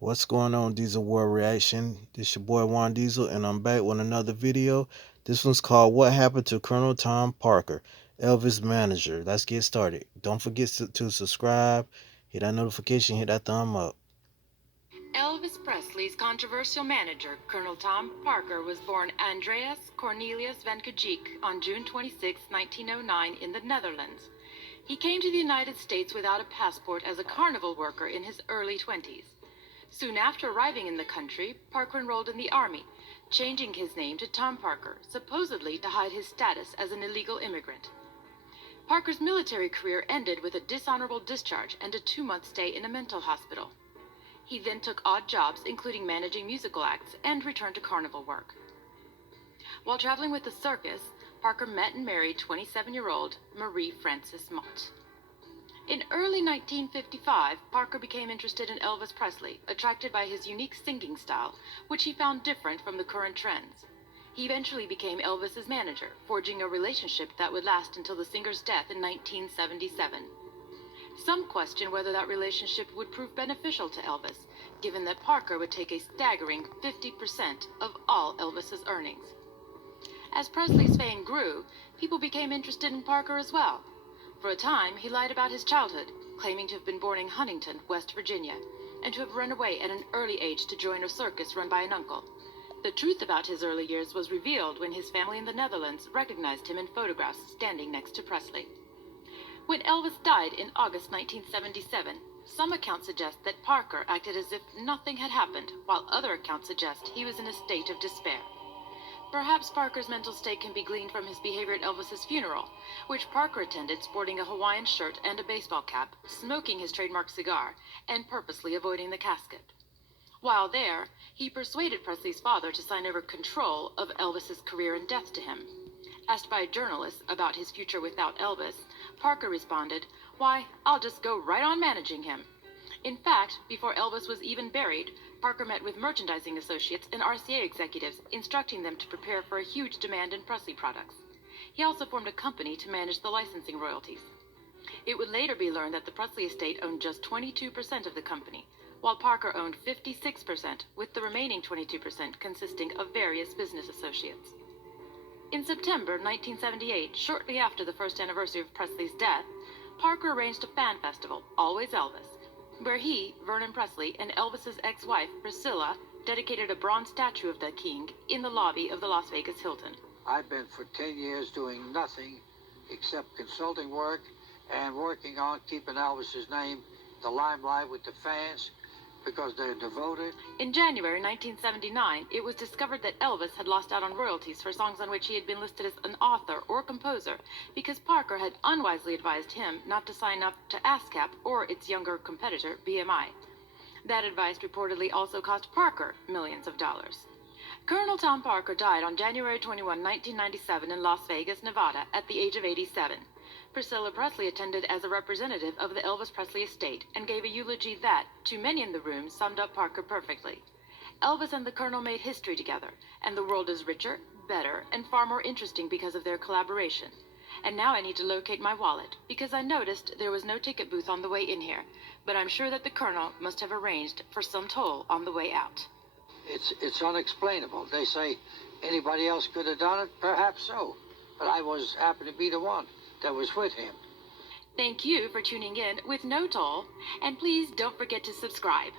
What's going on, Diesel War Reaction? This your boy Juan Diesel, and I'm back with another video. This one's called What Happened to Colonel Tom Parker, Elvis Manager. Let's get started. Don't forget to subscribe, hit that notification, hit that thumb up. Elvis Presley's controversial manager, Colonel Tom Parker, was born Andreas Cornelius van Kajik on June 26, 1909, in the Netherlands. He came to the United States without a passport as a carnival worker in his early 20s. Soon after arriving in the country, Parker enrolled in the Army, changing his name to Tom Parker, supposedly to hide his status as an illegal immigrant. Parker's military career ended with a dishonorable discharge and a 2-month stay in a mental hospital. He then took odd jobs, including managing musical acts, and returned to carnival work. While traveling with the circus, Parker met and married 27-year-old Marie Frances Mott. In early 1955, Parker became interested in Elvis Presley, attracted by his unique singing style, which he found different from the current trends. He eventually became Elvis's manager, forging a relationship that would last until the singer's death in 1977. Some question whether that relationship would prove beneficial to Elvis, given that Parker would take a staggering 50% of all Elvis's earnings. As Presley's fame grew, people became interested in Parker as well. For a time, he lied about his childhood, claiming to have been born in Huntington, West Virginia, and to have run away at an early age to join a circus run by an uncle. The truth about his early years was revealed when his family in the Netherlands recognized him in photographs standing next to Presley. When Elvis died in August 1977, some accounts suggest that Parker acted as if nothing had happened, while other accounts suggest he was in a state of despair. Perhaps Parker's mental state can be gleaned from his behavior at Elvis's funeral, which Parker attended sporting a Hawaiian shirt and a baseball cap, smoking his trademark cigar, and purposely avoiding the casket. While there, he persuaded Presley's father to sign over control of Elvis's career and death to him. Asked by a journalist about his future without Elvis, Parker responded, "Why, I'll just go right on managing him." In fact, before Elvis was even buried, Parker met with merchandising associates and RCA executives, instructing them to prepare for a huge demand in Presley products. He also formed a company to manage the licensing royalties. It would later be learned that the Presley estate owned just 22% of the company, while Parker owned 56%, with the remaining 22% consisting of various business associates. In September 1978, shortly after the first anniversary of Presley's death, Parker arranged a fan festival, Always Elvis, where he, Vernon Presley, and Elvis's ex-wife, Priscilla, dedicated a bronze statue of the king in the lobby of the Las Vegas Hilton. I've been for 10 years doing nothing except consulting work and working on keeping Elvis's name in the limelight with the fans because they're devoted. In January 1979, it was discovered that Elvis had lost out on royalties for songs on which he had been listed as an author or composer because Parker had unwisely advised him not to sign up to ASCAP or its younger competitor, BMI. That advice reportedly also cost Parker millions of dollars. Colonel Tom Parker died on January 21, 1997 in Las Vegas, Nevada, at the age of 87. Priscilla Presley attended as a representative of the Elvis Presley estate and gave a eulogy that, to many in the room, summed up Parker perfectly. Elvis and the Colonel made history together, and the world is richer, better, and far more interesting because of their collaboration. And now I need to locate my wallet, because I noticed there was no ticket booth on the way in here, but I'm sure that the Colonel must have arranged for some toll on the way out. It's unexplainable. They say anybody else could have done it, perhaps so, but I happened to be the one that was with him. Thank you for tuning in with no toll, and please don't forget to subscribe.